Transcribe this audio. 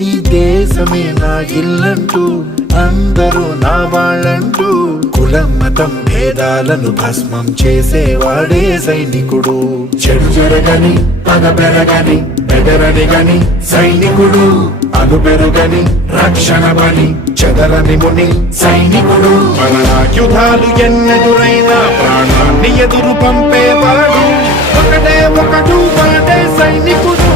ఈ దేశమే నా ఇల్లంటూ అందరూ నా వాళ్ళంటూ కులం మతం భేదాలను భస్మం చేసేవాడే సైనికుడు. చెడు జరగని పగ పెరగని బెదరని గని సైనికుడు. అను పెరుగని రక్షణ బని చెదరని ముని సైనికుడు. మన ఆయుధాలు ఎన్నెదురైనా ప్రాణాన్ని ఎదురు పంపేవాడు ఒకటే ఒకడు వాడే సైనికుడు.